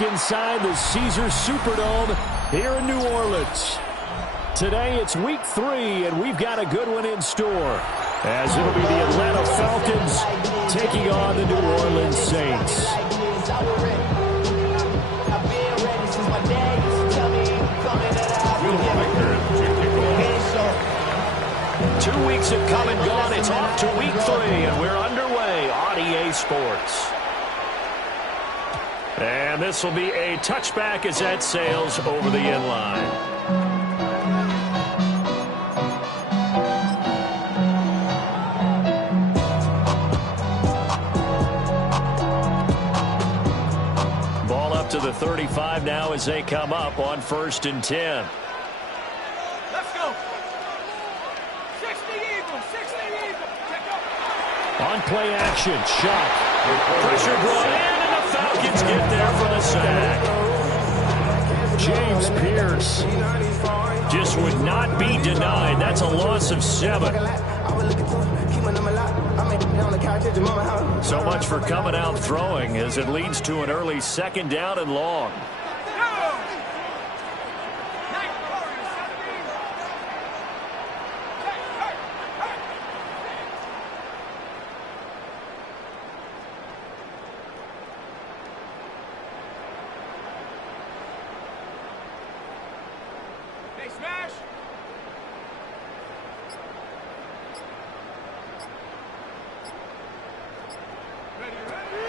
Inside the Caesars Superdome here in New Orleans. Today it's week 3, and we've got a good one in store, as it'll be the Atlanta Falcons taking on the New Orleans Saints. 2 weeks have come and gone. It's off to week 3, and we're underway on EA Sports. And this will be a touchback as that sails over the end line. Ball up to the 35 now as they come up on 1st and 10. Let's go. 60 Eagles, 60 Eagles. On play action, shot. Pressure brought in. Falcons get there for the sack. James Pierce just would not be denied. That's a loss of 7. So much for coming out throwing, as it leads to an early 2nd down and long.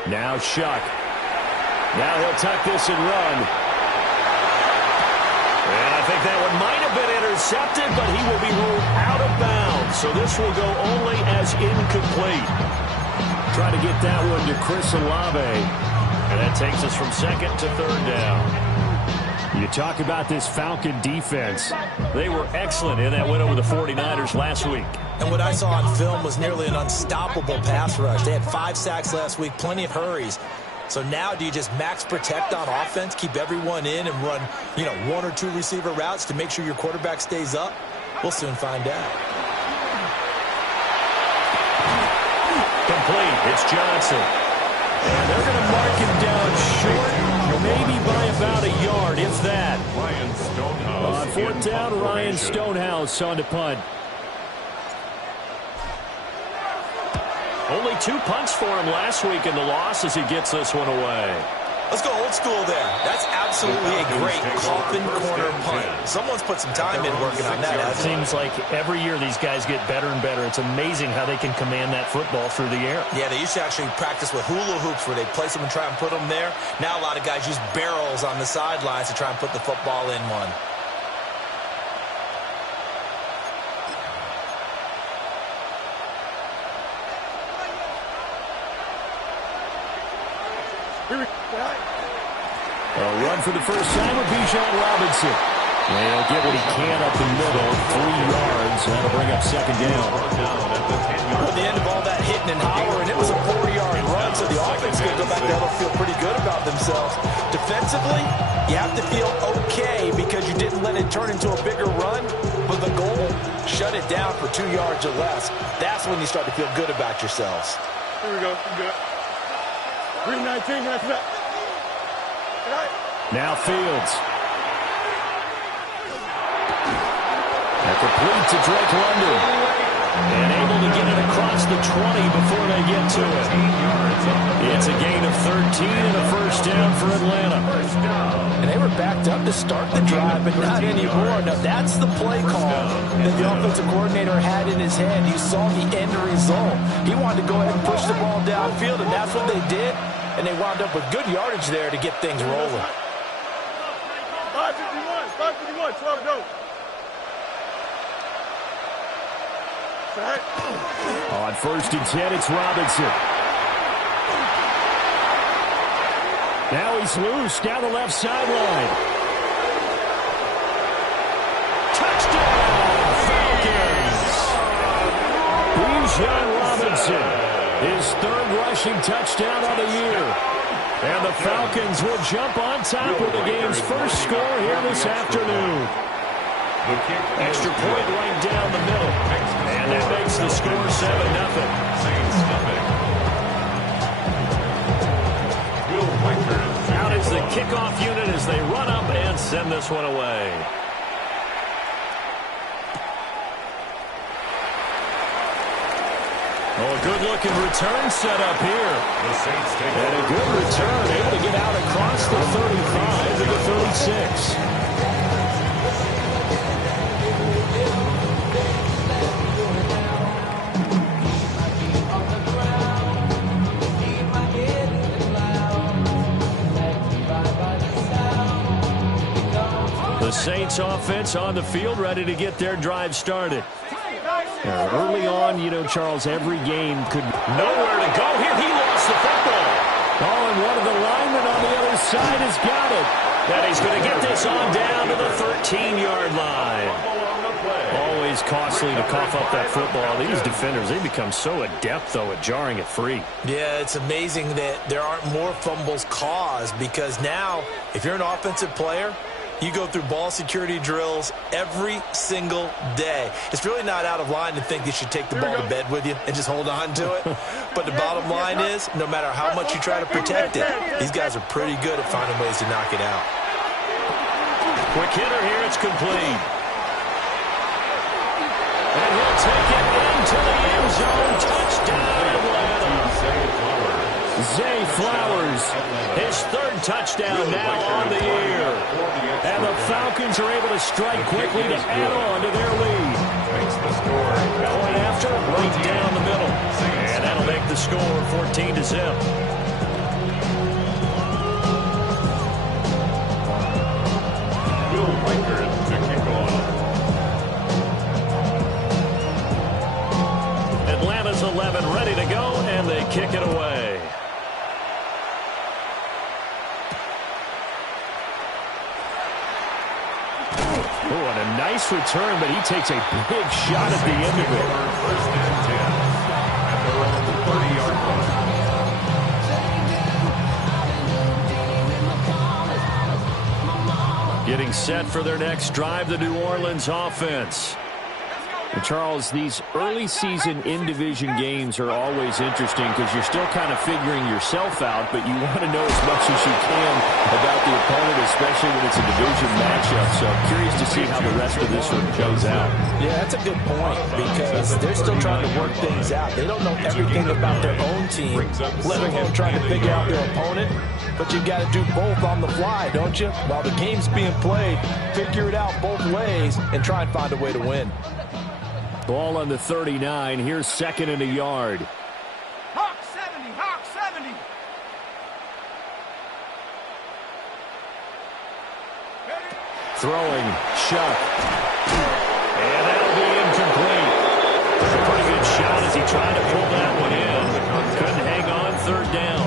Now Shuck. Now he'll tuck this and run. And I think that one might have been intercepted, but he will be ruled out of bounds. So this will go only as incomplete. Try to get that one to Chris Olave. And that takes us from 2nd to 3rd down. You talk about this Falcon defense. They were excellent in that win over the 49ers last week. And what I saw on film was nearly an unstoppable pass rush. They had 5 sacks last week, plenty of hurries. So now do you just max protect on offense, keep everyone in, and run, 1 or 2 receiver routes to make sure your quarterback stays up? We'll soon find out. Complete. It's Johnson. And they're going to mark him down short, maybe by about a yard, if that. On 4th down, Ryan Stonehouse on the punt. Only 2 punts for him last week in the loss as he gets this one away. Let's go old school there. That's absolutely a great coffin corner punt. Someone's put some time in working on that. It seems like every year these guys get better and better. It's amazing how they can command that football through the air. Yeah, they used to actually practice with hula hoops where they place them and try and put them there. Now a lot of guys use barrels on the sidelines to try and put the football in one. A run for the first time with Bgdean Robinson. And he'll get what he can up the middle, 3 yards. That'll bring up 2nd down. At the end of all that hitting and hollering, it was a 4-yard run, so the offense could go back there and feel pretty good about themselves. Defensively, you have to feel okay because you didn't let it turn into a bigger run. But the goal, shut it down for 2 yards or less. That's when you start to feel good about yourselves. Here we go. Good. 319, that's that. Now Fields. And complete to Drake London. And able to get it across the 20 before they get to it. It's a gain of 13 and a first down for Atlanta. And they were backed up to start the drive, but not anymore. Now that's the play call that the offensive coordinator had in his head. You saw the end result. He wanted to go ahead and push the ball downfield, and that's what they did. And they wound up with good yardage there to get things rolling. 551, 12 go. On 1st and 10, it's Robinson. Now he's loose down the left sideline. Touchdown, Falcons! Bgdean Robinson, his 3rd rushing touchdown of the year. And the Falcons will jump on top with the game's first score here this afternoon. Extra point right down the middle. And that makes the score 7-0. Out is the kickoff unit as they run up and send this one away. Oh, a good-looking return set up here. And a good return, able to get out across the 35 to the 36. The Saints offense on the field, ready to get their drive started. Early on, you know, Charles, every game could... Nowhere to go here. He lost the football. Oh, and one of the linemen on the other side has got it. And he's going to get this on down to the 13-yard line. Always costly to cough up that football. These defenders, they become so adept, though, at jarring it free. Yeah, it's amazing that there aren't more fumbles caused, because now, if you're an offensive player, you go through ball security drills every single day. It's really not out of line to think you should take the ball to bed with you and just hold on to it. But the bottom line is, no matter how much you try to protect it, these guys are pretty good at finding ways to knock it out. Quick hitter here, it's complete. And he'll take it into the end zone. Touchdown, Atlanta. Zay Flowers, his third touchdown now on the year. And the Falcons are able to strike quickly to add on to their lead. Point after, right down the middle. And that'll make the score 14-0. Will Riker to kick off. Atlanta's 11 ready to go, and they kick it away. Oh, and a nice return, but he takes a big shot at the end of it. First and 10 at their own 30-yard line. Getting set for their next drive, the New Orleans offense. And Charles, these early season in-division games are always interesting because you're still kind of figuring yourself out, but you want to know as much as you can about the opponent, especially when it's a division matchup. So I'm curious to see how the rest of this one goes out. Yeah, that's a good point, because they're still trying to work things out. They don't know everything about their own team, let alone trying to figure out their opponent. But you've got to do both on the fly, don't you? While the game's being played, figure it out both ways and try and find a way to win. Ball on the 39. Here's second and a yard. Hawk 70, Hawk 70. Throwing, Chuck. And that'll be incomplete. A pretty good shot as he tried to pull that one in. Couldn't hang on, third down.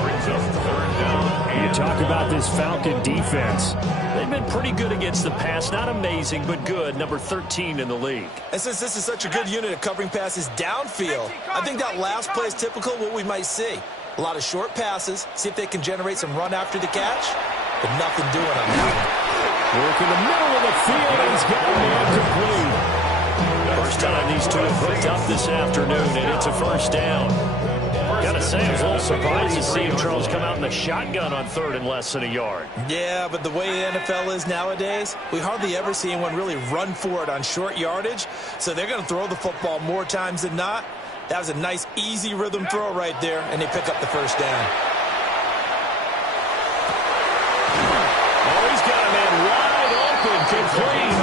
You talk about this Falcon defense. They've been pretty good against the pass. Not amazing, but good. Number 13 in the league. And since this is such a good unit of covering passes downfield, I think that last play is typical of what we might see. A lot of short passes, see if they can generate some run after the catch, but nothing doing on that one. Work in the middle of the field, and he's got a man complete. First time these two have hooked up this afternoon, and it's a first down. Gotta say, I was a little surprised to see Charles come out in the shotgun on third and less than a yard. Yeah, but the way the NFL is nowadays, we hardly ever see anyone really run for it on short yardage, so they're going to throw the football more times than not. That was a nice, easy rhythm throw right there, and they pick up the first down. Oh, he's got a man wide open, complete.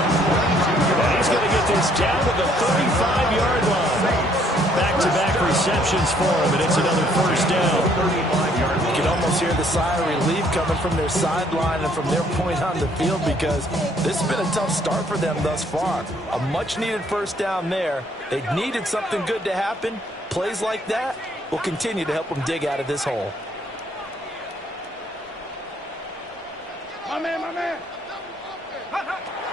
And he's going to get this down to the 35-yard line. Back-to-back receptions for him, and it's another first down. You can almost hear the sigh of relief coming from their sideline and from their point on the field, because this has been a tough start for them thus far. A much-needed first down there. They needed something good to happen. Plays like that will continue to help them dig out of this hole. My man, my man.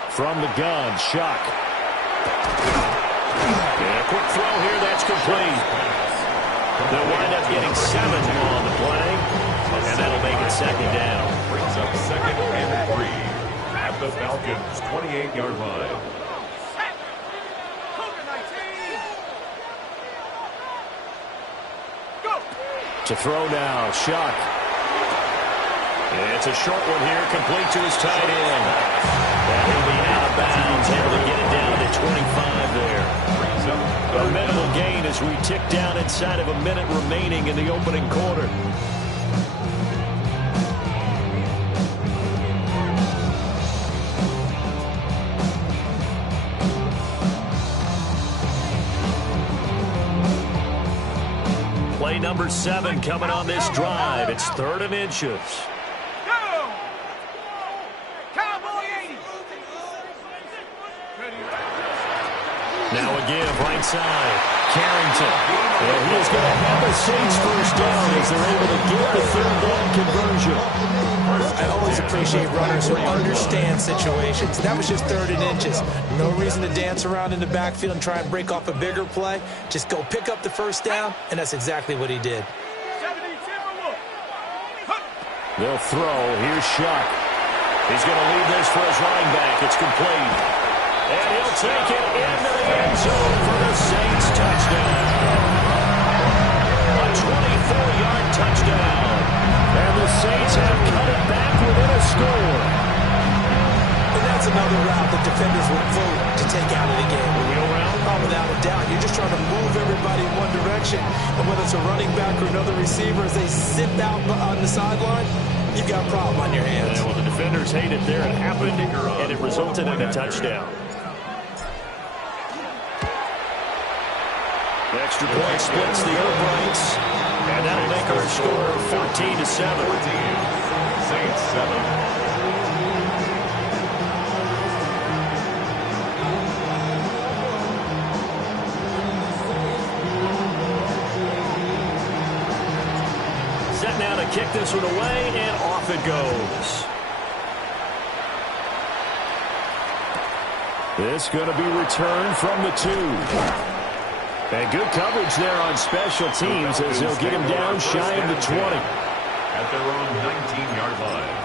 From the gun, Shock. And a quick throw here, that's complete. They'll wind up getting 7 on the play, and that'll make it second down. Brings up second and 3 at the Falcons' 28-yard line. To throw now, Shock. It's a short one here, complete to his tight end. And he'll be out of bounds, able to get it down to 25 there. A minimal gain as we tick down inside of a minute remaining in the opening quarter. Play number 7 coming on this drive. It's 3rd and inches. Now again, right side, Carrington. And he is going to have a Saints first down as they're able to get the 3rd down conversion. I always appreciate runners who understand situations. That was just 3rd and inches. No reason to dance around in the backfield and try and break off a bigger play. Just go pick up the first down, and that's exactly what he did. They'll throw. Here's Shuck. He's going to leave this for his running back. It's complete. And he'll take it into the end zone for the Saints touchdown. A 24-yard touchdown. And the Saints have cut it back within a score. And that's another route that defenders would vote to take out of the game. Wheel route? Oh, without a doubt. You're just trying to move everybody in one direction. And whether it's a running back or another receiver, as they sit out on the sideline, you've got a problem on your hands. Yeah, well, the defenders hate it there. It happened, and it resulted in a touchdown. The extra point splits the uprights, and that'll make our score 14-7. Saints 7. Set now to kick this one away, and off it goes. This going to be returned from the 2. And good coverage there on special teams as they'll get him down shy of the 20. At their own 19-yard line.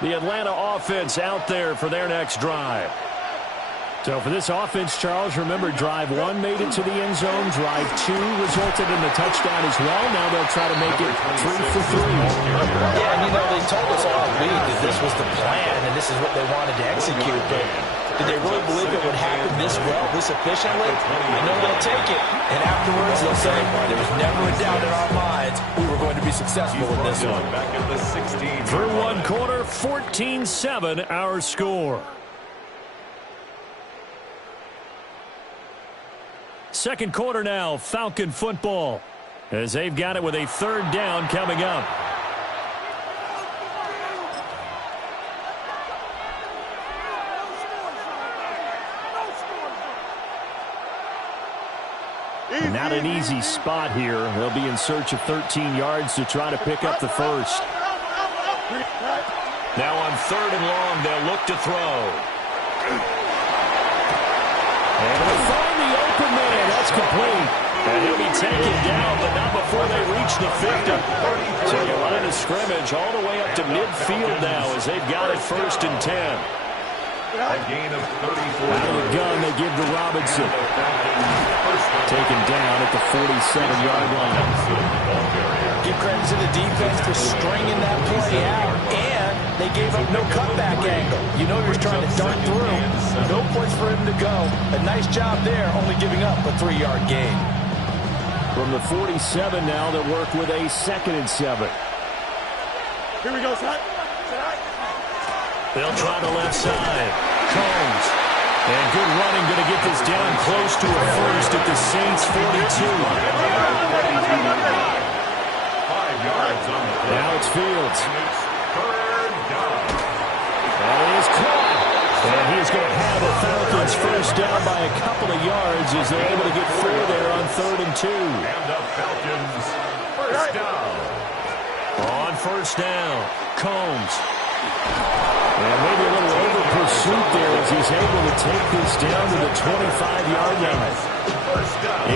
The Atlanta offense out there for their next drive. So for this offense, Charles, remember, drive 1 made it to the end zone. Drive 2 resulted in the touchdown as well. Now they'll try to make it 3 for 3. Yeah, and they told us all week that this was the plan and this is what they wanted to execute. But did they really believe it would happen this well, this efficiently? I know they'll take it. And afterwards they'll say, there was never a doubt in our minds we were going to be successful in this one. Back in the 16. Through one quarter, 14-7 our score. Second quarter now, Falcon football, as they've got it with a 3rd down coming up. Not an easy spot here. They'll be in search of 13 yards to try to pick up the first. Now on 3rd and long, they'll look to throw. And they'll find the open man. That's complete. And he'll be taken down, but not before they reach the 50. So the line of scrimmage all the way up to midfield now as they've got it 1st and 10. A gain of 34. Out of the gun, they give to Robinson. Taken down at the 47-yard line. Give credit to the defense for stringing that play out, and they gave up no cutback angle. You know he was trying to dart through. No place for him to go. A nice job there, only giving up a 3-yard gain. From the 47 now, they'll work with a 2nd and 7. Here we go, son. They'll try the left side. Combs. And good running, going to get this down close to a first at the Saints 42. 5 yards on the play. Now it's Fields. And it's 3rd down. That is caught. And he's going to have the Falcons first down by a couple of yards as they're able to get through there on 3rd and 2. And the Falcons first down. On 1st down, Combs. And maybe a little over pursuit there as he's able to take this down to the 25-yard line.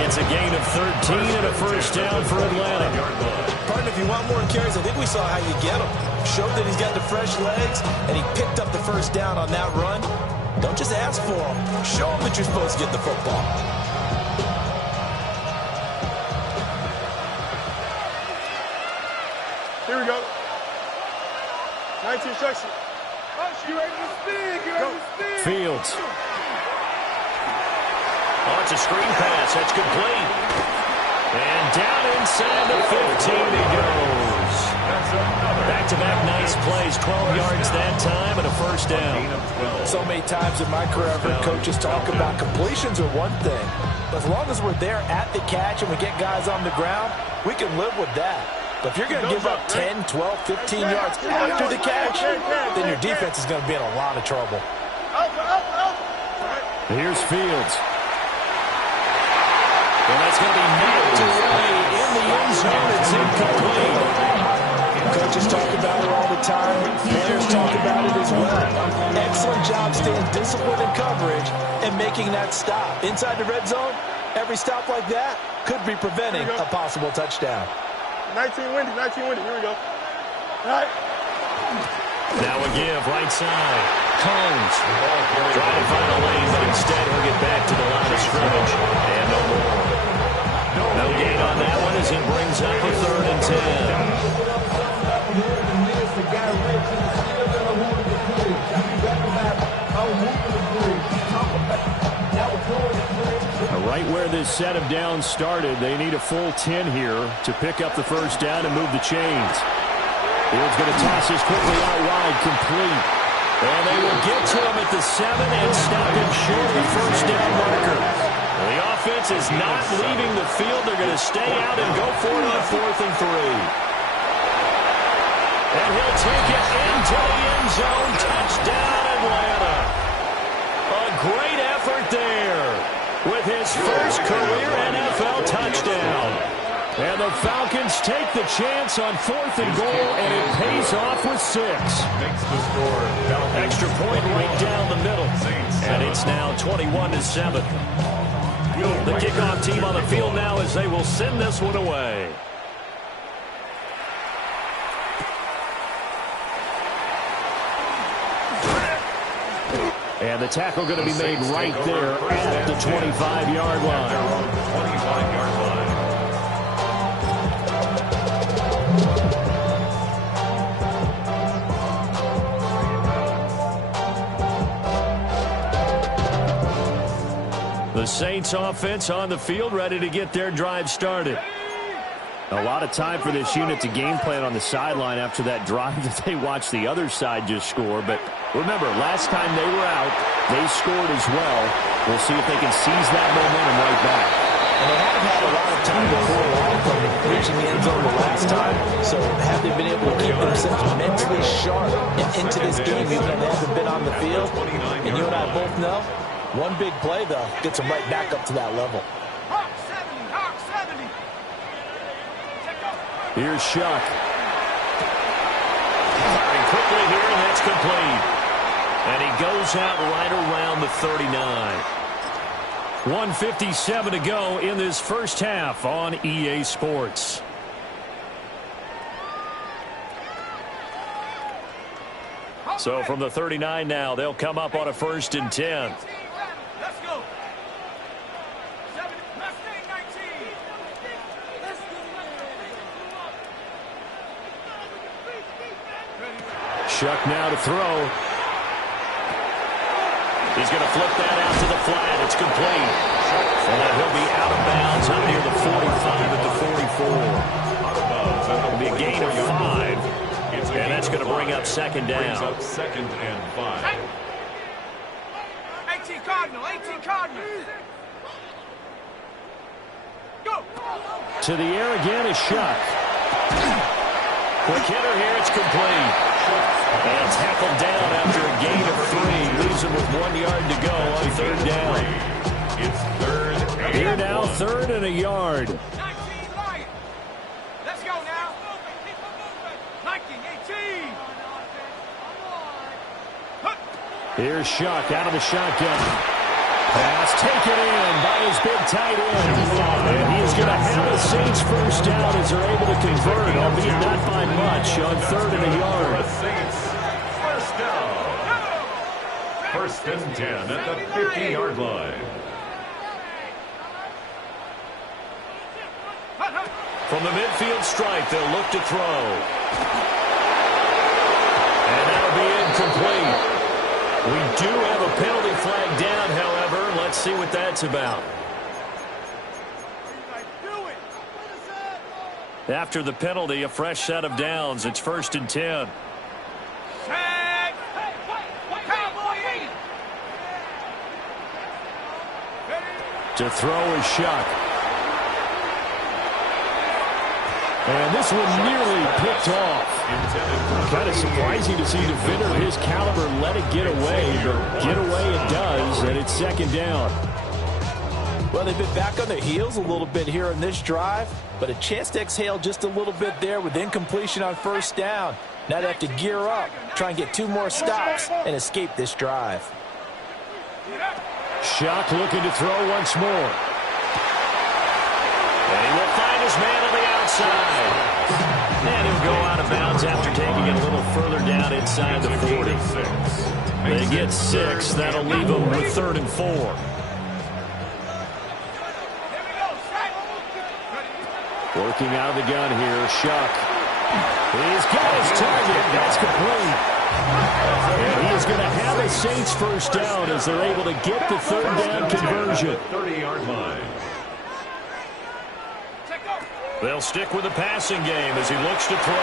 It's a gain of 13 and a first down for Atlanta. Partner, if you want more carries, I think we saw how you get them. Showed that he's got the fresh legs, and he picked up the first down on that run. Don't just ask for them. Show them that you're supposed to get the football. Here we go. 19 instruction. You ready to spin? You ready to spin? Fields. Oh, it's a screen pass. That's complete. And down inside the 15 he goes. Back-to-back nice plays. 12 yards that time and a first down. So many times in my career, I've heard coaches talk about completions are one thing. But as long as we're there at the catch and we get guys on the ground, we can live with that. But if you're going to give up 10, 12, 15 yards after the catch, then your defense is going to be in a lot of trouble. Here's Fields. And that's going to be knocked away in the end zone. It's incomplete. Coaches talk about it all the time. Players talk about it as well. Excellent job staying disciplined in coverage and making that stop. Inside the red zone, every stop like that could be preventing a possible touchdown. 19 windy. Here we go. All right. Now a give, right side. Combs. Trying to find a lane, but instead he'll get back to the line of scrimmage. And no more. No gain on that one as it brings up a 3rd and 10. Right where this set of downs started, they need a full 10 here to pick up the first down and move the chains. Fields going to toss this quickly out wide, complete. And they will get to him at the 7 and stop him short of the first down marker. Well, the offense is not leaving the field. They're going to stay out and go for it on 4th and 3. And he'll take it into the end zone. Touchdown, Atlanta. A great effort there with his first career NFL touchdown. And the Falcons take the chance on 4th and goal, and it pays off with 6. Makes the score. Extra point right down the middle. And it's now 21-7. The kickoff team on the field now as they will send this one away. And the tackle going to be made right there at the 25-yard line. 25-yard line. The Saints offense on the field, ready to get their drive started. A lot of time for this unit to game plan on the sideline after that drive that they watched the other side just score. But remember, last time they were out, they scored as well. We'll see if they can seize that momentum right back. And they haven't had a lot of time to pull off from reaching the end zone the last time. So have they been able to keep themselves mentally sharp and into this game, even though they haven't been on the field? And you and I both know, one big play, though, gets them right back up to that level. Hawk 70, Hawk 70. Here's Shuck. Firing quickly here, and that's complete. And he goes out right around the 39. 1:57 to go in this first half on EA Sports. So from the 39 now, they'll come up on a 1st and 10. Let's go. 19. Shuck now to throw. He's going to flip that out to the flat. It's complete. And he'll be out of bounds up near the 45 at the 44. It'll be a gain of 5. And that's going to bring up 2nd down. Brings up 2nd and 5. 18 Cardinal. Go. To the air again is Shuck. Quick hitter here. It's complete. And tackled down after a gain of 3. Leaves him with 1 yard to go on 3rd down. It's 3rd and Here now, 3rd and a yard. 19 Lion. Let's go now. 19, 18. Here's Shuck out of the shotgun. Pass taken in by his big tight end. And he's going to have a Saints first down as they're able to convert, albeit not by much, on 3rd and a yard. Saints first down. First and 10 at the 50-yard line. From the midfield stripe, they'll look to throw. And that'll be incomplete. We do have a penalty flag down, however. Let's see what that's about. After the penalty, a fresh set of downs. It's first and 10. To throw is Shuck. And this one nearly picked off. Kind of surprising to see a defender of his caliber let it get away, but get away it does, and it's second down. Well, they've been back on their heels a little bit here in this drive, but a chance to exhale just a little bit there with incompletion on first down. Now they have to gear up, try and get 2 more stops, and escape this drive. Shuck looking to throw once more. And he will find his man on the outside. And he'll go out of bounds after taking it a little further down inside the 40. They get 6. That'll leave them with 3rd and 4. Working out of the gun here, Shuck. He's got his target. That's complete. And he is going to have a Saints first down as they're able to get the 3rd down conversion. 30-yard line. They'll stick with the passing game as he looks to throw.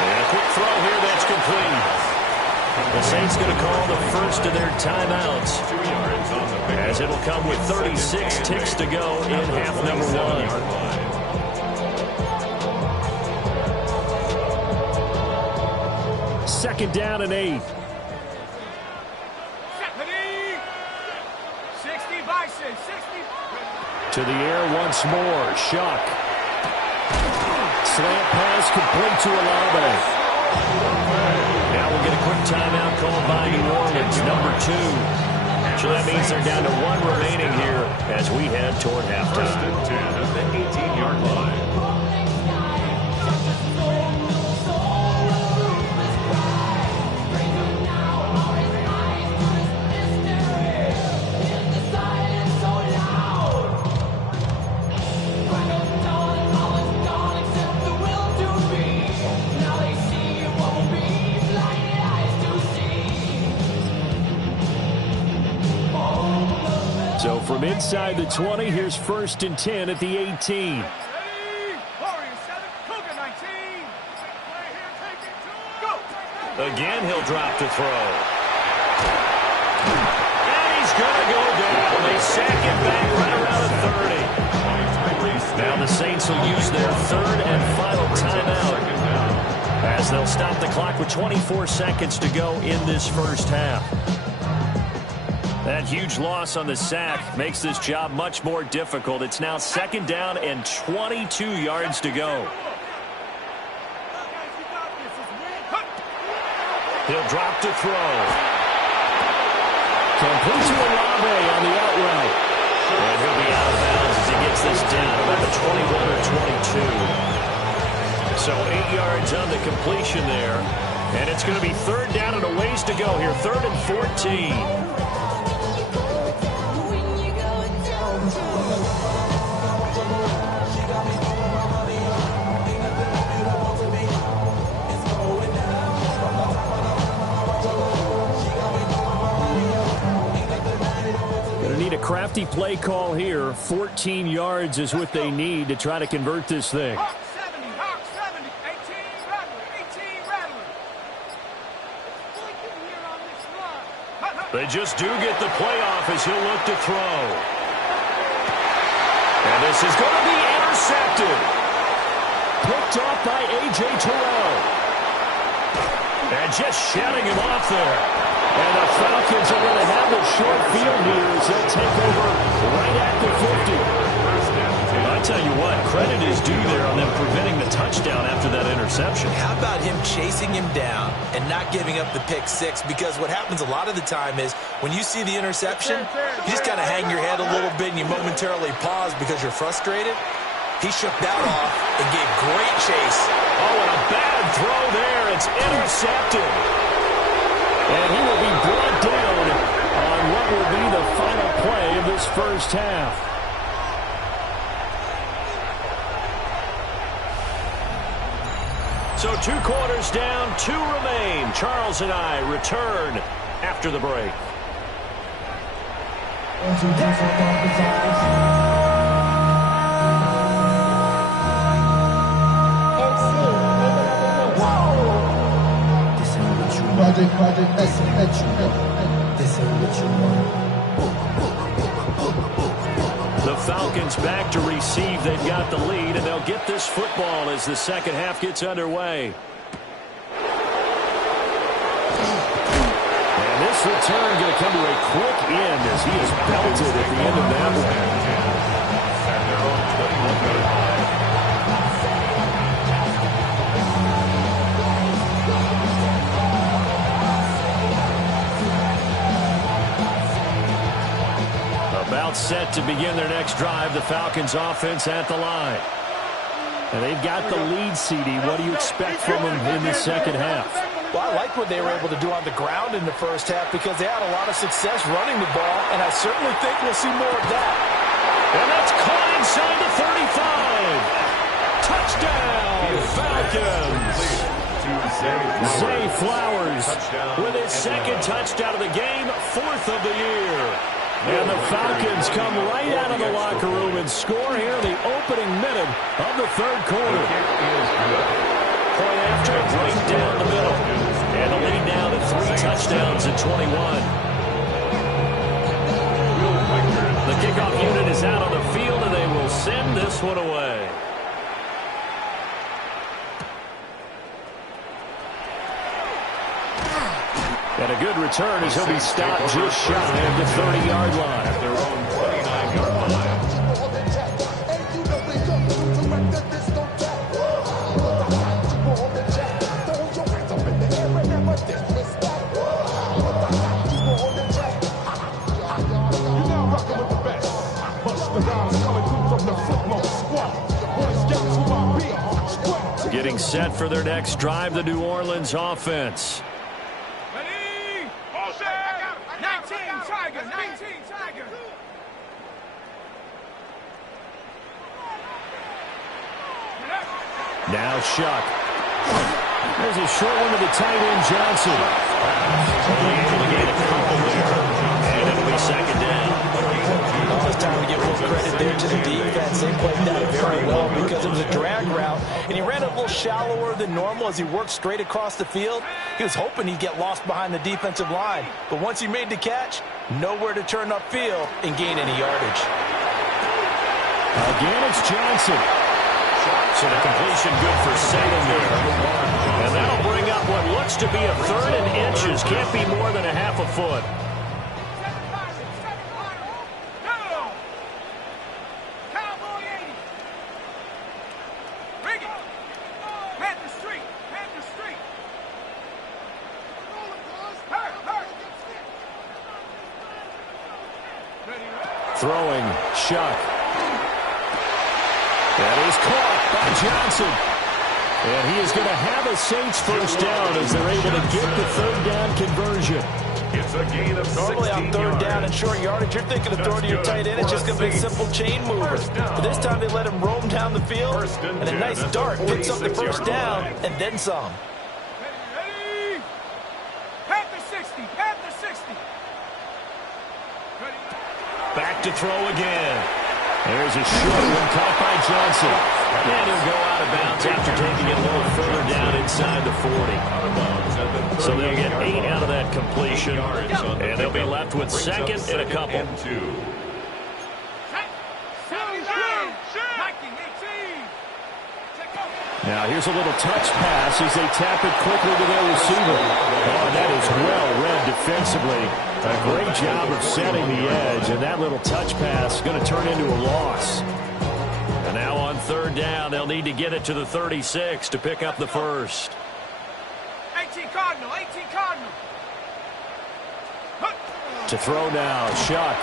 And a quick throw here that's complete. The Saints going to call the first of their timeouts, as it'll come with 36 ticks to go in half number 1. Second down and 8. 60 Bison, 60. To the air once more. Shuck. Slant pass complete to Olave. Now we'll get a quick timeout called by New Orleans, number 2. So that means they're down to 1 remaining here as we head toward halftime. First and 10 at the 18-yard line. So from inside the 20, here's first and 10 at the 18. Again, he'll drop to throw. And he's going to go down. They sack him back right around the 30. Now the Saints will use their 3rd and final timeout, as they'll stop the clock with 24 seconds to go in this first half. That huge loss on the sack makes this job much more difficult. It's now second down and 22 yards to go. He'll drop to throw. Complete to Olave on the outright. And he'll be out of bounds as he gets this down about the 21 or 22. So 8 yards on the completion there. And it's going to be 3rd down and a ways to go here. 3rd and 14. Crafty play call here. 14 yards is what they need to try to convert this thing. Hawk 70, 18 Rattler. They just do get the playoff as he'll look to throw. And this is going to be intercepted. Picked off by A.J. Terrell. And just shutting him off there. And the Falcons are going to have a short field here as they'll take over right at the 50. I tell you what, credit is due there on them preventing the touchdown after that interception. How about him chasing him down and not giving up the pick 6? Because what happens a lot of the time is when you see the interception, you just kind of hang your head a little bit and you momentarily pause because you're frustrated. He shook that off and gave great chase. Oh, and a bad throw there. It's intercepted. And he will be brought down on what will be the final play of this first half. So 2 quarters down, 2 remain. Charles and I return after the break. The Falcons back to receive. They've got the lead, and they'll get this football as the second half gets underway. And this return going to come to a quick end as he is belted at the end of that one. At their own 21-yard line. About set to begin their next drive, the Falcons offense at the line. And they've got the lead, CD. What do you expect from them in the second half? Well, I like what they were able to do on the ground in the first half because they had a lot of success running the ball, and I certainly think we'll see more of that. And that's caught inside the 35. Touchdown, Falcons. Zay Flowers with his second touchdown of the game, 4th of the year. And the Falcons come right out of the locker room and score here in the opening minute of the third quarter. Point after, right down the middle. And the lead now to 3 touchdowns at 21. The kickoff unit is out on the field, and they will send this one away. And a good return as he'll be stopped just shy of the 30-yard line. At their own 29-yard line. Getting set for their next drive, the New Orleans offense. Now Shuck. There's a short one to the tight end, Johnson. Only able to gain a couple there. And it'll be second down. Well, it's time to give a little credit there to the defense. They played that very well because it was a drag route, and he ran a little shallower than normal as he worked straight across the field. He was hoping he'd get lost behind the defensive line, but once he made the catch, nowhere to turn upfield and gain any yardage. Again, it's Johnson. So the completion good for 7 there. And that'll bring up what looks to be a 3rd and inches. Can't be more than a half a foot. Throwing, Shuck. That is caught by Johnson. And he is going to have a Saints first down as they're able to get the 3rd down conversion. It's a gain of 16 Normally on 3rd down and short yardage, you're thinking of throwing to your tight end. It's just going to be a simple chain mover. But this time they let him roam down the field, and a nice dart picks up the first down and then some. Ready? Panther 60, Panther 60. Back to throw again. There's a short one caught by Johnson. And he'll go out of bounds after taking it a little further down inside the 40. So they'll get 8 out of that completion. And they'll be left with second and a couple. Now here's a little touch pass as they tap it quickly to their receiver. Oh, that is well read defensively. A great job of setting the edge, and that little touch pass is going to turn into a loss. And now on 3rd down, they'll need to get it to the 36 to pick up the first. 18 Cardinal, 18 Cardinal. To throw now, Shuck.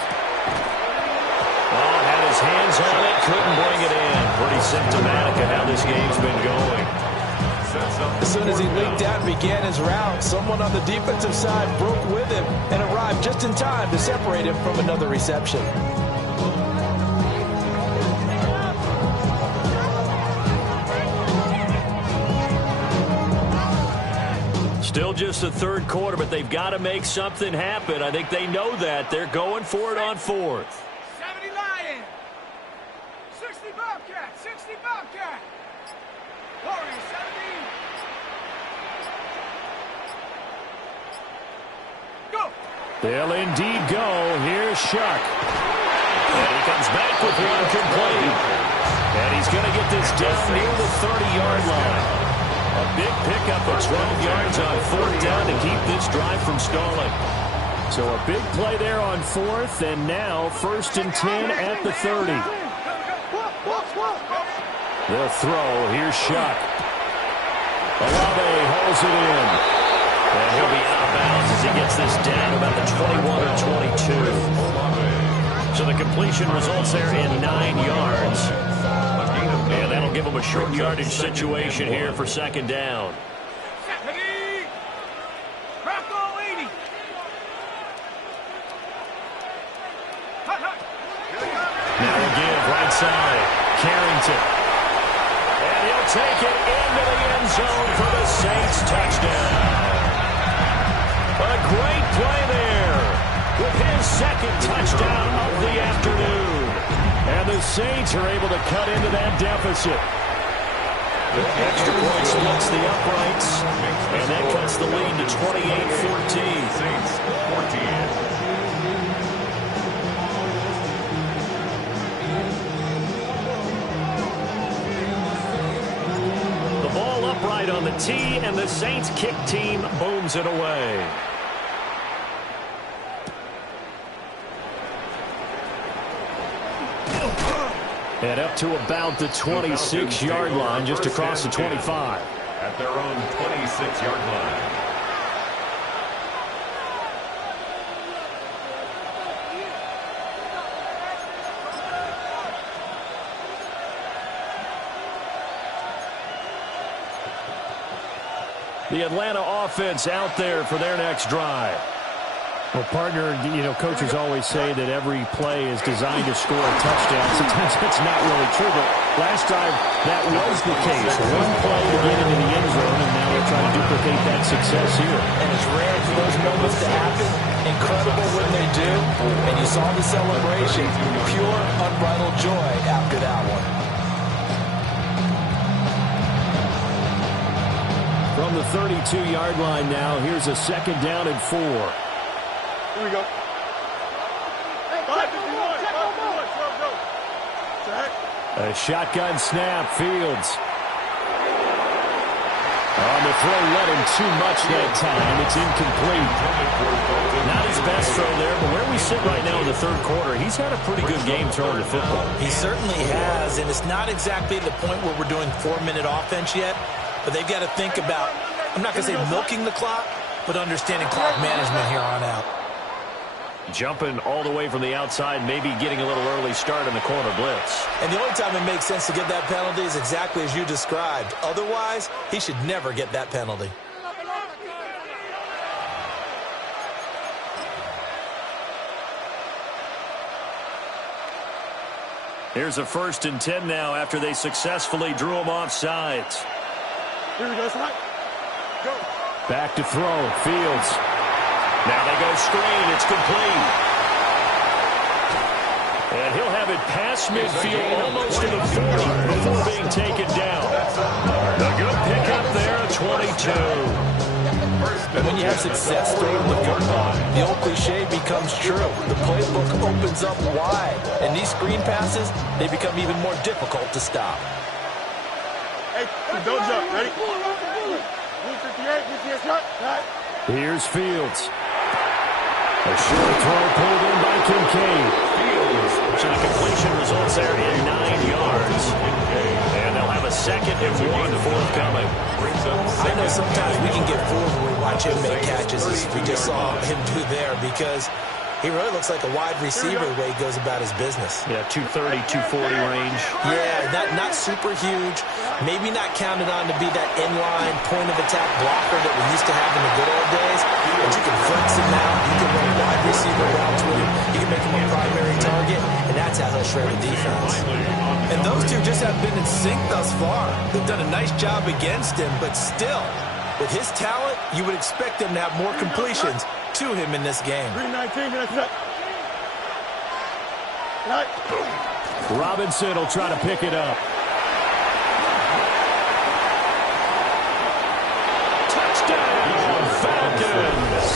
Oh, had his hands on it, couldn't bring it in. Pretty symptomatic of how this game's been going. As soon as he leaked out and began his route, someone on the defensive side broke with him and arrived just in time to separate him from another reception. Still just the third quarter, but they've got to make something happen. I think they know that. They're going for it on fourth. 70 Lion. 60 Bobcat. 60 Bobcat. Warriors 70. Go. They'll indeed go. Here's Shuck. And he comes back with one complete. And he's going to get this down near the 30-yard line. A big pickup of 12 yards on fourth down to keep this drive from stalling. So a big play there on fourth, and now 1st and 10 at the 30. They'll throw. Here's Shuck. Olave holds it in. And he'll be out of bounds as he gets this down about the 21 or 22. So the completion results there in 9 yards. And that'll give them a short yardage situation here for 2nd down. Now again, right side, Carrington. And he'll take it into the end zone for the Saints touchdown. A great play there with his 2nd touchdown of the afternoon. And the Saints are able to cut into that deficit. The extra point splits the uprights, and that cuts the lead to 28-14. Saints 14. Upright on the tee, and the Saints kick team booms it away. And up to about the 26-yard line, just across the 25. At their own 26-yard line. The Atlanta offense out there for their next drive. Well, partner, coaches always say that every play is designed to score a touchdown. Sometimes that's not really true, but last time that was the case. One play to get into the end zone, and now they're trying to duplicate that success here. And it's rare for those moments to happen. Incredible when they do. And you saw the celebration. Pure, unbridled joy after that one. From the 32-yard line now, here's a 2nd down and 4. Here we go. 5-51. A shotgun snap, Fields. On the throw, led him too much that time. It's incomplete. Not his best throw there, but where we sit right now in the third quarter, he's had a pretty good game throwing the football. He certainly has, and it's not exactly the point where we're doing 4-minute offense yet. But they've got to think about, I'm not going to say milking the clock, but understanding clock management here on out. Jumping all the way from the outside, maybe getting a little early start in the corner blitz. And the only time it makes sense to get that penalty is exactly as you described. Otherwise, he should never get that penalty. Here's a 1st and 10 now after they successfully drew him off sides. Here we go, slide. Go. Back to throw. Fields. Now they go screen. It's complete. And he'll have it past midfield almost to the 40 before being taken down. A good pickup there at 22. And when you have success throwing the football, the old cliche becomes true. The playbook opens up wide. And these screen passes, they become even more difficult to stop. Hey, don't jump. Ready? 58, shot. Here's Fields. A short throw pulled in by Kincaid. Fields. So the completion results there in 9 yards. And they'll have a 2nd and 1 forthcoming. I know sometimes we can get fooled when we watch him make catches, as we just saw him do there, because He really looks like a wide receiver the way he goes about his business. Yeah, 230, 240 range. Yeah, not super huge. Maybe not counted on to be that inline point-of-attack blocker that we used to have in the good old days. But you can flex him out. You can run wide receiver routes with him. You can make him a primary target, and that's how he'll shred a defense. And those two just have been in sync thus far. They've done a nice job against him, but still, with his talent, you would expect him to have more completions to him in this game. 319, Robinson will try to pick it up. Touchdown, Falcons!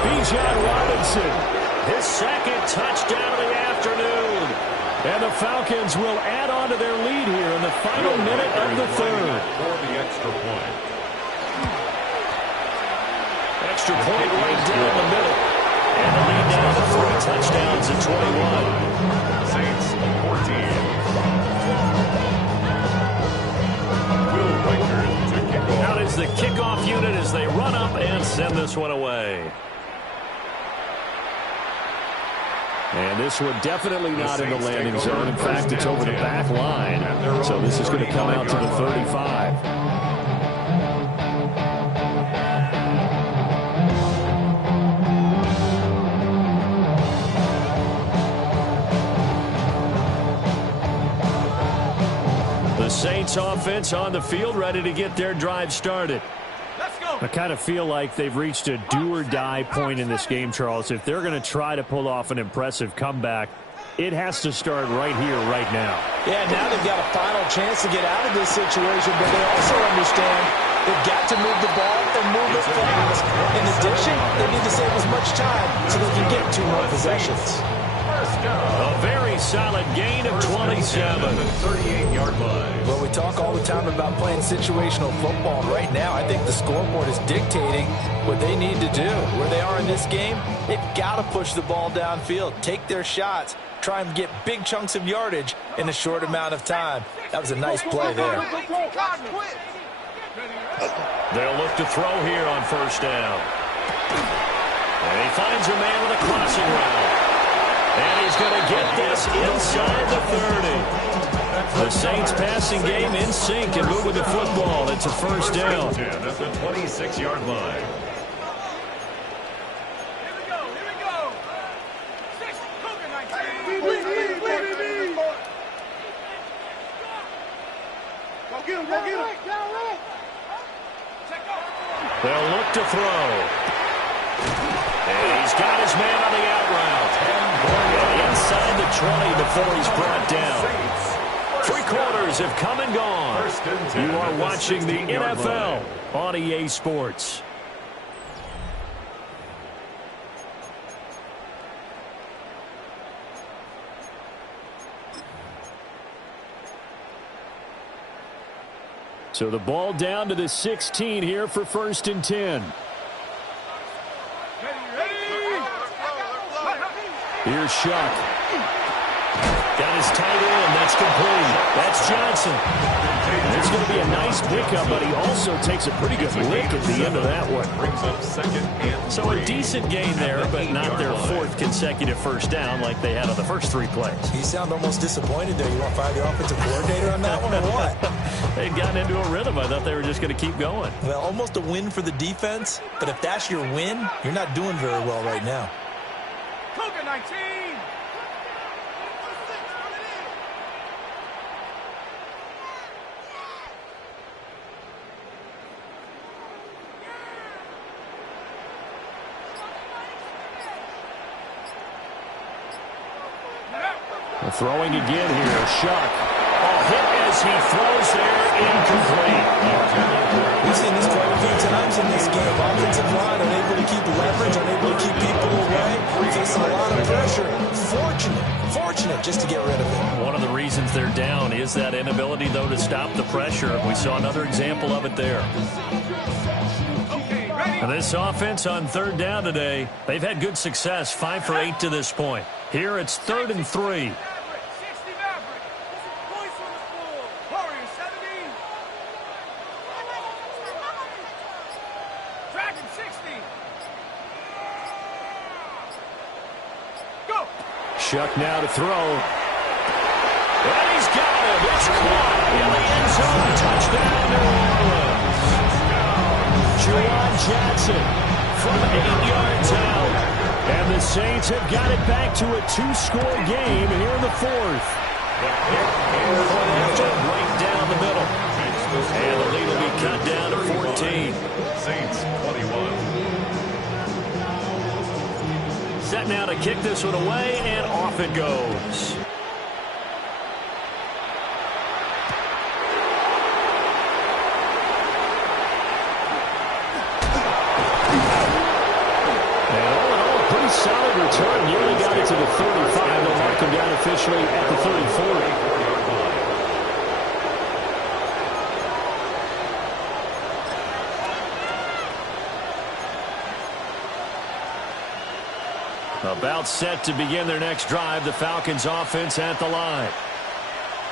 Bgdean Robinson, his second touchdown of the afternoon. And the Falcons will add on to their lead here in the final minute of the third. For the extra point. Extra point right down the middle. And the lead now to 3 touchdowns at 21. Saints 14. Will Riker to kick off. Out is the kickoff unit as they run up and send this one away. And this one definitely not in the landing zone. In fact, it's over the back line. So this is going to come out to the 35. The Saints offense on the field, ready to get their drive started. I kind of feel like they've reached a do-or-die point in this game, Charles. If they're going to try to pull off an impressive comeback, it has to start right here, right now. Yeah, now they've got a final chance to get out of this situation, but they also understand they've got to move the ball and move it fast. In addition, they need to save as much time so they can get 2 more possessions. A very solid gain of 27. 38-yard line. Well, we talk all the time about playing situational football. Right now, I think the scoreboard is dictating what they need to do. Where they are in this game, they've got to push the ball downfield, take their shots, try and get big chunks of yardage in a short amount of time. That was a nice play there. They'll look to throw here on first down. And he finds a man with a crossing route. And he's going to get this inside the 30. The Saints passing game in sync and moving the football. It's a first down. At the 26-yard line. Here we go. 6, Cougar 19. Go get him. They'll look to throw. And he's got his man on the out route. Inside the 20 before he's brought down. 3 quarters have come and gone. You are watching the NFL on EA Sports. So the ball down to the 16 here for 1st and 10. Here's Shuck. Got his tight end. That's complete. That's Johnson. It's going to be a nice pickup, but he also takes a pretty good lick at the end of that one. Brings up 2nd and 3. So a decent gain there, but not their 4th consecutive first down like they had on the first 3 plays. You sound almost disappointed there. You want to fire the offensive coordinator on that one or what? They'd gotten into a rhythm. I thought they were just going to keep going. Well, almost a win for the defense, but if that's your win, you're not doing very well right now. Cougar 19. Throwing again here, Shuck. Hit as he throws there, incomplete. We've seen this quite a few times in this game. Offensive line unable to keep leverage, unable to keep people away, facing a lot of pressure. Fortunate just to get rid of it. One of the reasons they're down is that inability, though, to stop the pressure. We saw another example of it there. And this offense on 3rd down today, they've had good success, 5 for 8 to this point. Here it's 3rd and 3. Chuck now to throw. And he's got him. It's caught in the end zone. Touchdown, New Orleans. Juwan Jackson from 8 yards out. And the Saints have got it back to a 2-score game here in the fourth. Right down the middle. And the lead will be cut down to 14. Saints 21. Set now to kick this one away, and off it goes. Solid return, nearly got it to the 35. They'll mark him down officially at the 34. About set to begin their next drive. The Falcons offense at the line.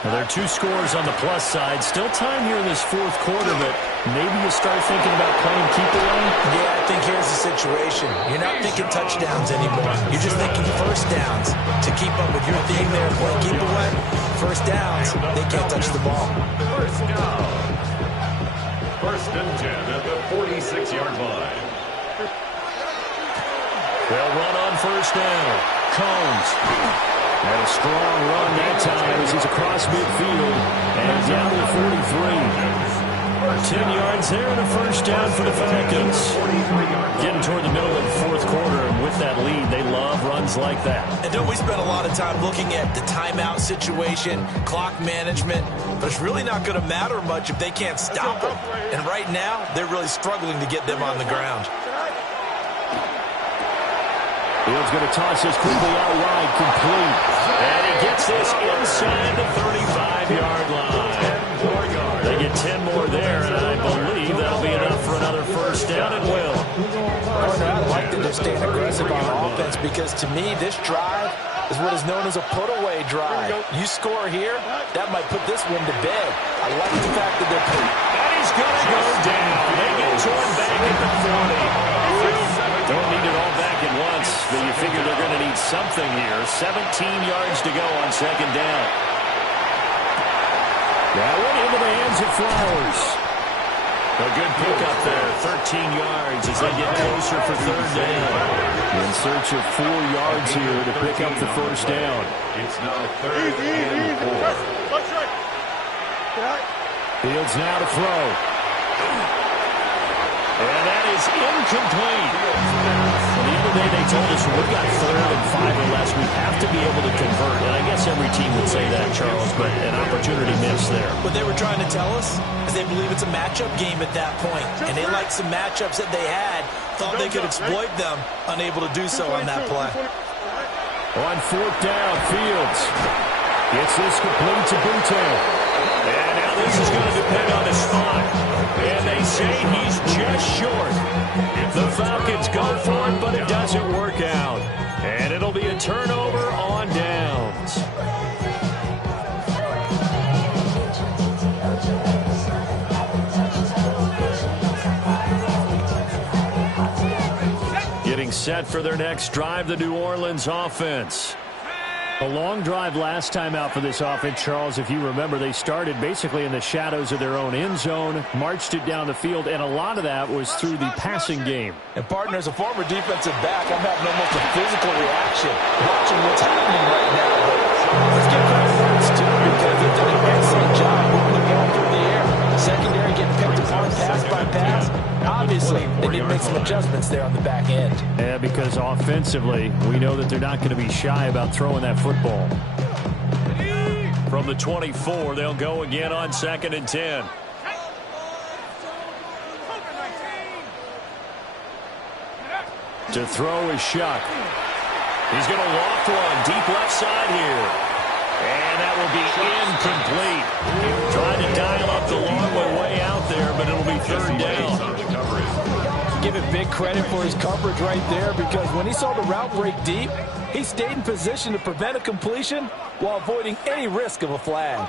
Now, there are 2 scores on the plus side. Still time here in this fourth quarter, but maybe you start thinking about playing keep away? Yeah, I think here's the situation. You're not thinking touchdowns anymore. You're just thinking first downs. To keep up with your theme there, playing keep away, first downs, they can't touch the ball. First down. First and 10 at the 46-yard line. They'll run on first down. Combs. And a strong run that time as he's across midfield and down to the 43. 10 yards there and a first down for the Falcons. Getting toward the middle of the fourth quarter, and with that lead, they love runs like that. And don't we spend a lot of time looking at the timeout situation, clock management, but it's really not going to matter much if they can't stop them. And right now, they're really struggling to get them on the ground. Fields going to toss this quickly out wide, complete. And he gets this inside the 35-yard line. They get 10 more there, and I believe that'll be enough for another first down and will. I'd like to just stay aggressive on offense because, to me, this drive is what is known as a put-away drive. You score here, that might put this one to bed. I like the fact that they're putting. And he's going to go down. They get to him back at the 40. Don't need it all back at once, but you figure they're going to need something here. 17 yards to go on second down. That one into the hands of Flowers. A good pickup there, 13 yards as they get closer for third down. In search of 4 yards here to pick up the first down. It's now third and 4. Fields now to throw. And that is incomplete. The other day they told us when we've got 3rd and 5 or less, we have to be able to convert. And I guess every team would say that, Charles, but an opportunity missed there. What they were trying to tell us is they believe it's a matchup game at that point. And they liked some matchups that they had, thought they could exploit them, unable to do so on that play. On 4th down, Fields gets this complete to Bgdean. And now this is going to depend on the spot. And they say he's just short. The Falcons go for it, but it doesn't work out. And it'll be a turnover on downs. Getting set for their next drive, the New Orleans offense. A long drive last time out for this offense, Charles. If you remember, they started basically in the shadows of their own end zone, marched it down the field, and a lot of that was through the passing game. And, partner, as a former defensive back, I'm having almost a physical reaction watching what's happening right now. But let's give credit where it's due because they've done an excellent job moving the ball through the air. Secondary getting picked apart pass by pass. Obviously, they need to make some adjustments there on the back end. Yeah, because offensively, we know that they're not going to be shy about throwing that football. From the 24, they'll go again on 2nd and 10. To throw is Shuck. He's going to loft one deep left side here. And that will be incomplete. Trying to dial up the long way out there, but it'll be 3rd down. Give it big credit for his coverage right there because when he saw the route break deep, he stayed in position to prevent a completion while avoiding any risk of a flag.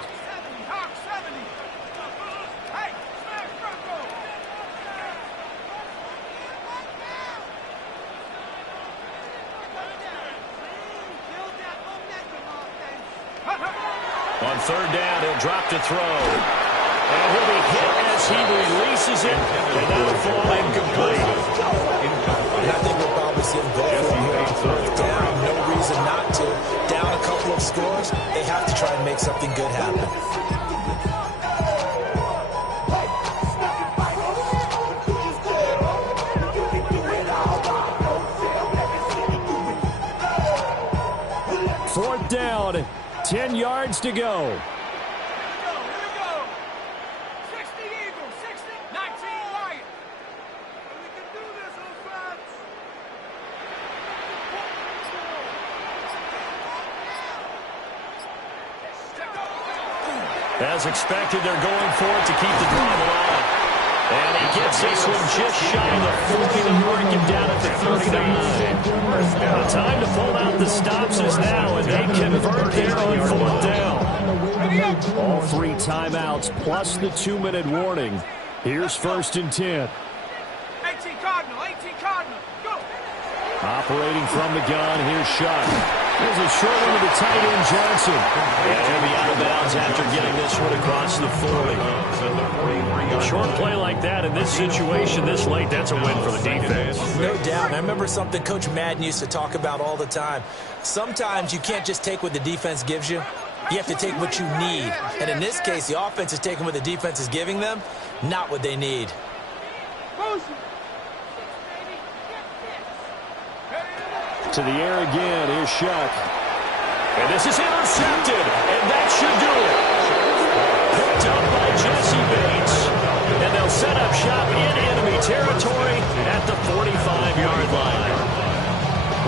On third down, he'll drop to throw. And he'll be hit as he releases it. And that'll fall incomplete. And I think we'll probably see him go for it on fourth down. No reason not to. Down a couple of scores, they have to try and make something good happen. Fourth down, 10 yards to go. Here we go. 60 Eagles, 60, 19 Lions. We can do this, offense. As expected, they're going for it to keep the drive alive. And he gets this one just shy of the 40 to mark him down at the 39. The time to pull out the stops is now, and they convert there on fourth down. All 3 timeouts plus the 2-minute warning. Here's first and 10. 18 Cardinal, 18 Cardinal. Go. Operating from the gun, here's Shuck. Here's a short one to the tight end, Johnson. And he'll be out of bounds after getting this one across the 40. A short play like that in this situation this late, that's a win for the defense. No doubt. And I remember something Coach Madden used to talk about all the time. Sometimes you can't just take what the defense gives you. You have to take what you need. And in this case, the offense is taking what the defense is giving them, not what they need. To the air again, here's Shuck. And this is intercepted, and that should do it. Picked up by Jesse Bates. And they'll set up shop in enemy territory at the 45-yard line.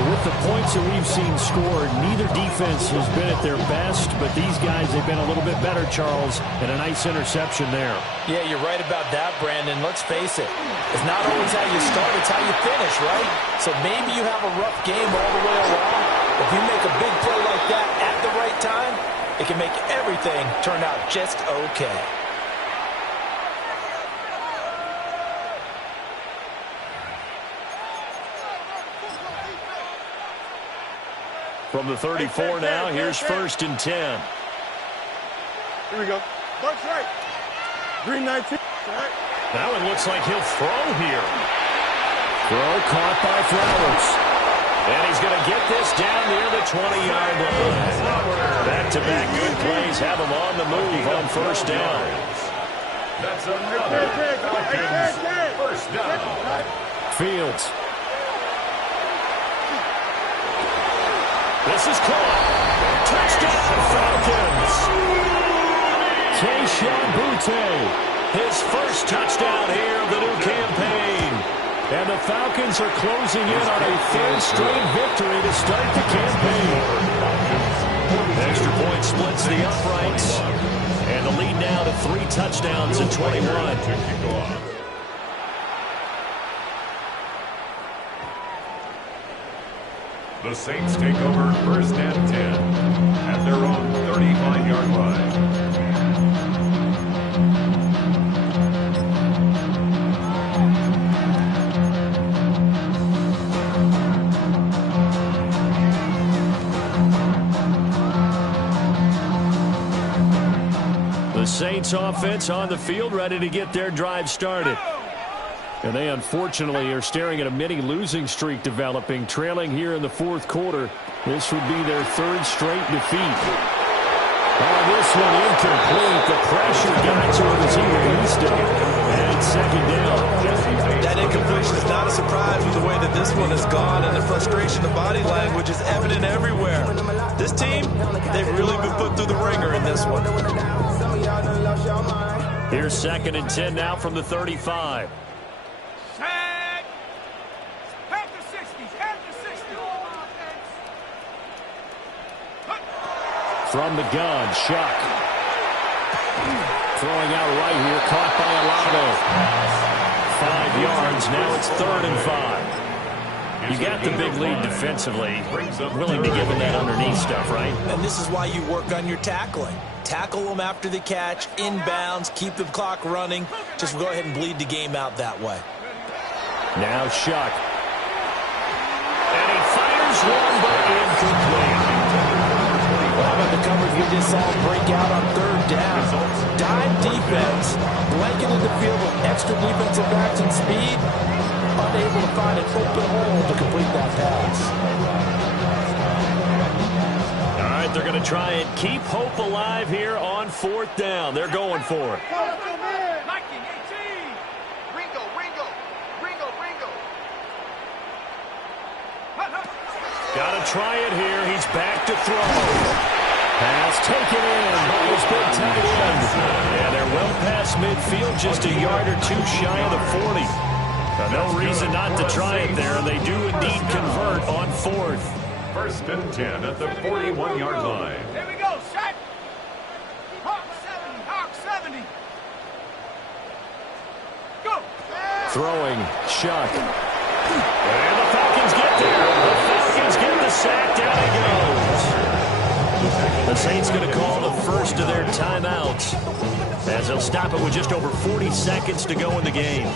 With the points that we've seen scored, neither defense has been at their best, but these guys, they've been a little bit better, Charles, and a nice interception there. Yeah, you're right about that, Brandon. Let's face it. It's not always how you start, it's how you finish, right? So maybe you have a rough game all the way along. If you make a big play like that at the right time, it can make everything turn out just okay. From the 34 now, here's first and 10. Here we go. Buck's right. Green 19. Right. That one looks like he'll throw here. Throw caught by Flowers. And he's going to get this down near the 20-yard line. Back-to-back good plays have him on the move on first down. That's another Falcons first down. Fields. This is caught. Touchdown, Falcons. Keyshawn Butte, his first touchdown here of the new campaign. And the Falcons are closing in on a third straight victory to start the campaign. Extra point splits the uprights. And the lead now to 3 touchdowns in 21. The Saints take over first and 10 at their own 35-yard line. The Saints offense on the field, ready to get their drive started. And they unfortunately are staring at a mini losing streak developing, trailing here in the fourth quarter. This would be their 3rd straight defeat. Oh, this one incomplete. The pressure got to him as he released it. And it's second down. That incompletion is not a surprise with the way that this one has gone, and the frustration of body language is evident everywhere. This team, they've really been put through the ringer in this one. Here's second and 10 now from the 35. Set. Head to 60. Head to 60. From the gun, Shuck. Throwing out right here, caught by Alado. 5 yards, now it's 3rd and 5. You got the big lead defensively, willing to give him that underneath stuff, right? And this is why you work on your tackling. Tackle them after the catch, inbounds, keep the clock running. Just go ahead and bleed the game out that way. Now Shuck. And he fires one, but incomplete. How about the coverage. We just saw him break out on third down. Dime defense, blanketed the field with extra defensive backs and speed, unable to find an open hole to complete that pass. All right, they're going to try and keep hope alive here on fourth down. They're going for it. Got to try it here. He's back to throw. Pass taken in by his big tight end. Yeah, they're well past midfield, just a yard or two shy of the 40. No reason not to try it there. They do indeed convert on fourth. First and 10 at the 41-yard line. Here we go, set. Hawk 70. Go. Throwing, Shuck. And the Falcons get there. The Falcons get the sack. Down he goes. The Saints going to call the first of their timeouts, as they'll stop it with just over 40 seconds to go in the game.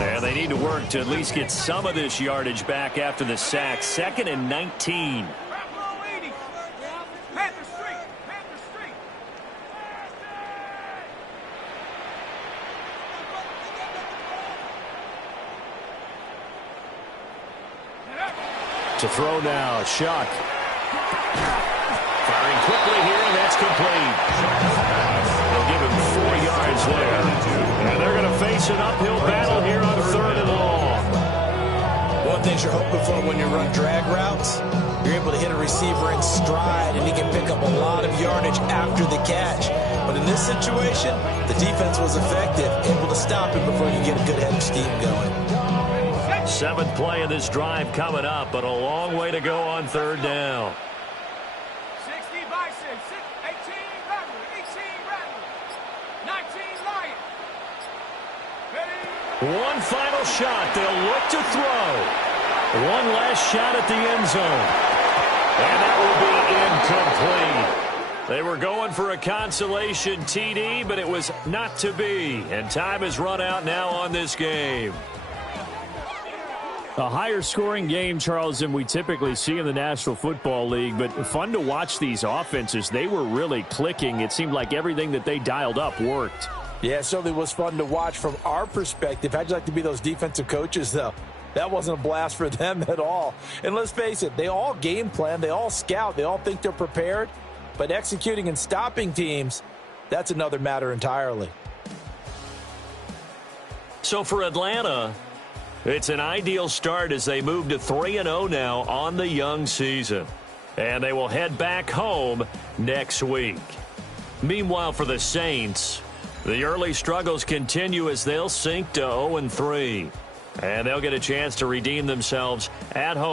And they need to work to at least get some of this yardage back after the sack. 2nd and 19. To throw now, Shuck. Firing quickly here, and that's complete. They'll give him 4 yards there. And they're going to face an uphill battle here on 3rd and long. One thing you're hoping for when you run drag routes, you're able to hit a receiver in stride, and he can pick up a lot of yardage after the catch. But in this situation, the defense was effective, able to stop him before you get a good head of steam going. 7th play of this drive coming up, but a long way to go on 3rd down. 60 Bison, 18 Rattler, 18 Rattler, 19 Lion. Ready? One final shot. They'll look to throw. One last shot at the end zone. And that will be incomplete. They were going for a consolation TD, but it was not to be. And time has run out now on this game. A higher scoring game, Charles, than we typically see in the National Football League, but fun to watch these offenses. They were really clicking. It seemed like everything that they dialed up worked. Yeah, it certainly was fun to watch from our perspective. How'd you like to be those defensive coaches, though? That wasn't a blast for them at all. And let's face it, they all game plan, they all scout, they all think they're prepared, but executing and stopping teams, that's another matter entirely. So for Atlanta, it's an ideal start as they move to 3-0 now on the young season. And they will head back home next week. Meanwhile, for the Saints, the early struggles continue as they'll sink to 0-3. And they'll get a chance to redeem themselves at home.